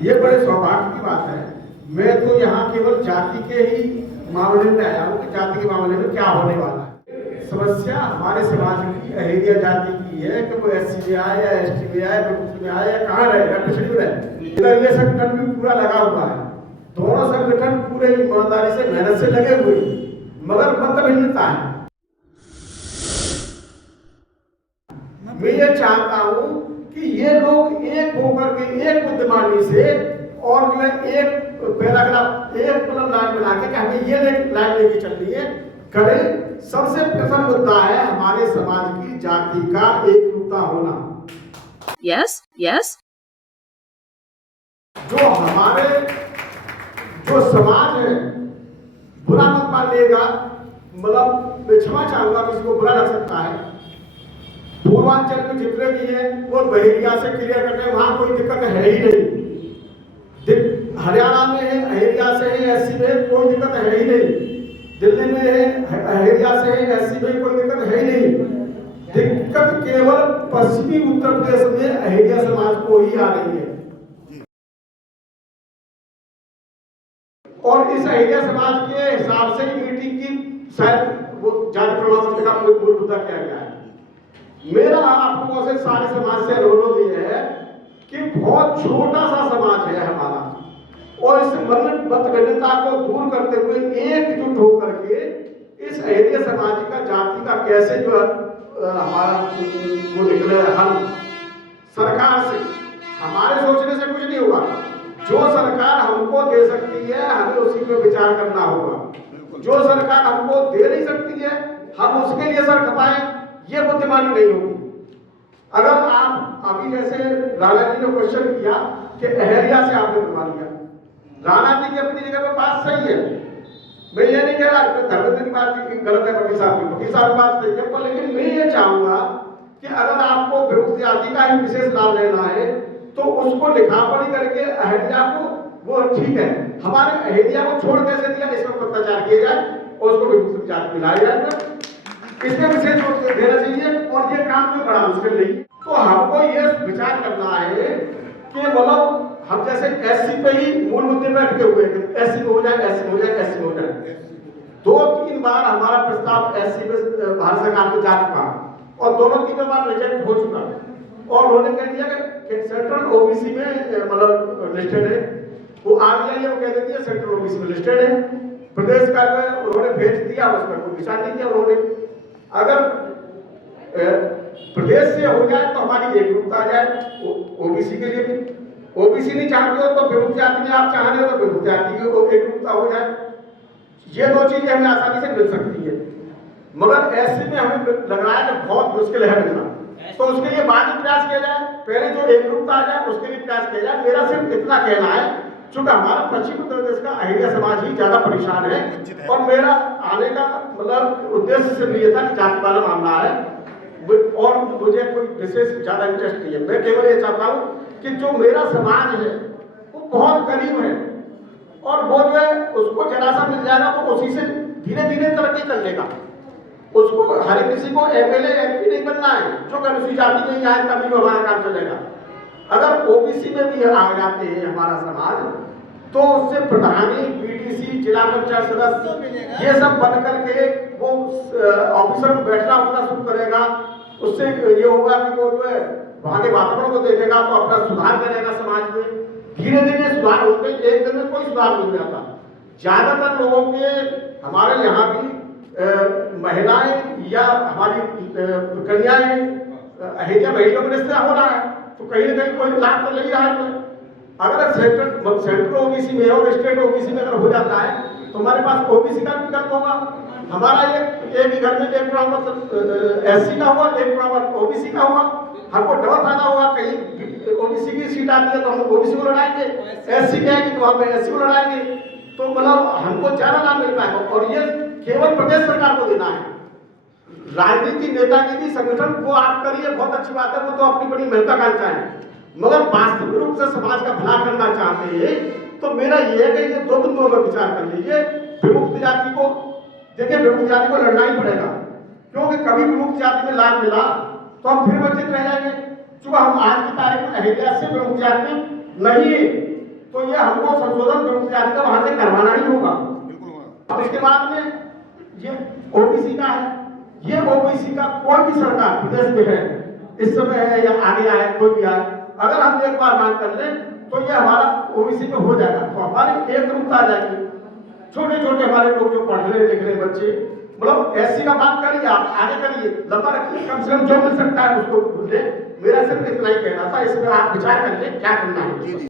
ये बड़े सौभाग्य की बात है। मैं तो यहाँ केवल जाति के ही मामले में आया हूँ कि जाति के मामले में क्या होने वाला है। समस्या हमारे समाज की अहेरिया जाति की है कि वो SC में आए या ST में आए, विमुक्त में आए या कहाँ रहे या पिछड़ी में रहे। इधर ये संगठन भी पूरा लगा हुआ है, दोनों संगठन पूरे ईमानदारी से मेहनत से लगे हुए, मगर मतभिन्नता है। मैं ये चाहता हूँ कि ये लोग एक होकर के एक बुद्धिमानी से और जो है एक पैराग्राफ एक लाइन बना के हमें ये लाइन लेके चलनी है करें। सबसे प्रथम मुद्दा है हमारे समाज की जाति का एकरूपता होना। Yes yes. जो हमारे जो समाज है बुरा मत मान लेगा, मतलब मैं क्षमा चाहूंगा किसी को बुरा लग सकता है। पूर्वांचल में जितने भी हैं वो बहेरिया से क्लियर करते हैं, वहां कोई दिक्कत है ही नहीं। हरियाणा में है अहेरिया से है SC में कोई दिक्कत है ही नहीं। दिल्ली में है अहेरिया से है SC में कोई दिक्कत है ही नहीं। दिक्कत केवल पश्चिमी उत्तर प्रदेश में अहेरिया समाज को ही आ रही है। और इस अहेरिया समाज के हिसाब से मीटिंग की शायद वो जाति प्रमाण पत्र का मूल मुद्दा किया गया है। मेरा आप लोगों से सारे समाज से अनुरोध ये है कि बहुत छोटा सा समाज है हमारा, और इस मतभिन्नता को दूर करते हुए एकजुट होकर के इस अहेरिया समाज का जाति का कैसे जो हमारा वो निकले हल सरकार से। हमारे सोचने से कुछ नहीं होगा, जो सरकार हमको दे सकती है हमें उसी पे विचार करना होगा। जो सरकार हमको दे नहीं सकती है हम उसके लिए सर खपाएं, ये बुद्धिमानी नहीं होगी। अगर आप अभी जैसे राणा जी ने क्वेश्चन किया कि अहेरिया से आपने बनवा लिया, राणा जी की अपनी जगह पे बात सही है, मैं ये नहीं कह रहा धर्मेंद्र की बात गलत है, वकील साहब की बात सही है, पर लेकिन मैं ये चाहूंगा कि अगर आपको विमुक्त जाति का ही विशेष लाभ लेना है तो उसको लिखा पढ़ी करके अहेरिया को वो ठीक है, हमारे अहेरिया को छोड़ कैसे दिया इसमें पत्राचार किया जाए और उसको विमुक्त जाति मिलाया जाए, इसमें विशेष रूप से देना चाहिए। और ये काम भी बड़ा मुश्किल नहीं। तो हमको ये विचार करना है कि मतलब हम जैसे SC पे ही मूल मुद्दे पे अटके हुए हैं, SC हो जाए SC हो जाए SC हो जाए। 2-3 बार हमारा प्रस्ताव SC पे भारत सरकार पे जा चुका और दोनों 3 बार रिजेक्ट हो चुका और उन्होंने कह दिया कि सेंट्रल OBC में मतलब लिस्टेड है, वो RBI वो कह देती है सेंट्रल OBC में लिस्टेड है। प्रदेश का उन्होंने भेज दिया, उसमें कोई विचार नहीं किया उन्होंने। अगर प्रदेश से हो जाए तो हमारी एकरूपता आ जाए OBC के लिए भी। OBC नहीं चाहते हो तो विमुक्त जाति में आप चाह रहे हो तो विमुक्त जाति की एकरूपता हो जाए। ये 2 चीजें हमें आसानी से मिल सकती है, मगर SC में हमें लग रहा है कि बहुत मुश्किल है मिलना, तो उसके लिए बाद में प्रयास किया जाए, पहले जो एकरूपता आ जाए उसके लिए प्रयास किया जाए। मेरा सिर्फ इतना कहना है, चूंकि हमारा पश्चिम उत्तर प्रदेश का अहेरिया समाज ही ज्यादा परेशान है और मेरा आने का मतलब उद्देश्य सिर्फ ये था कि जाति वाला मामला है और मुझे कोई विशेष ज्यादा इंटरेस्ट नहीं है। मैं केवल ये चाहता हूँ कि जो मेरा समाज है वो बहुत गरीब है और वो जो है उसको जरा सा मिल जाएगा तो उसी से धीरे धीरे तरक्की कर लेगा। उसको हर किसी को MLA MP नहीं बनना है, जो अनुसूचित जाति में आए तभी हमारा काम चलेगा। अगर OBC में भी आ जाते हैं हमारा समाज तो उससे प्रधानी BDC जिला पंचायत सदस्य ये सब बन करके वो ऑफिसर में बैठना उठना शुरू करेगा। उससे ये होगा कि वो जो है वहां के वातावरण को देखेगा तो अपना सुधार करेगा समाज में। धीरे धीरे सुधार होते, एक दिन में कोई सुधार नहीं आता। ज्यादातर लोगों के हमारे यहाँ भी महिलाएं या हमारी कन्याएं अहेरिया बहनियों में रिश्ता हो रहा है तो कहीं ना कहीं कोई लाभ तो नहीं रहा है। अगर सेंट्रल OBC में और स्टेट OBC में अगर हो जाता है तो हमारे पास OBC का विकल्प होगा। हमारा एक ही घर में एक प्रमाण पत्र SC का हुआ, एक प्रमाण पत्र OBC का हुआ, हमको डबल फायदा होगा। कहीं OBC की सीट आती है तो हम OBC को लड़ाएंगे, SC की आएगी तो हम SC को लड़ाएंगे, तो मतलब हमको ज्यादा लाभ मिल पाएगा। और ये केवल प्रदेश सरकार को देना है। राजनीति नेतागिरी संगठन वो आप करिए, बहुत अच्छी बात है, वो तो अपनी बड़ी महत्वाकांक्षा है, मगर वास्तविक रूप से समाज का भला करना चाहते हैं तो मेरा ये है कि ये 2 बिंदुओं पर विचार कर लीजिए। विमुक्त जाति को देखिए, विमुक्त जाति को लड़ना ही पड़ेगा, क्योंकि कभी विमुक्त जाति में लाभ मिला तो हम फिर वंचित रह जाएंगे। चूंकि हम आज की तारीख में अहेरिया से विमुक्त जाति में नहीं तो ये हमको संशोधन विमुक्त जाति का वहां से करवाना ही होगा। अब इसके बाद में ये ओबीसी का है, ये ओबीसी का कोई भी सरकार विदेश में है, इस समय है या आगे आए, कोई भी आए, अगर हम एक बार मांग कर लें तो ये हमारा ओबीसी में हो जाएगा, तो हमारी एक रूपता आ जाएगी। छोटे छोटे हमारे लोग जो पढ़ रहे लिख रहे बच्चे, मतलब एससी का बात करिए, आप आगे करिए, लंबा रखिए, कम से कम जो मिल सकता है उसको ले। मेरा सिर्फ इतना ही कहना था, इसमें आप विचार करिए क्या करना है।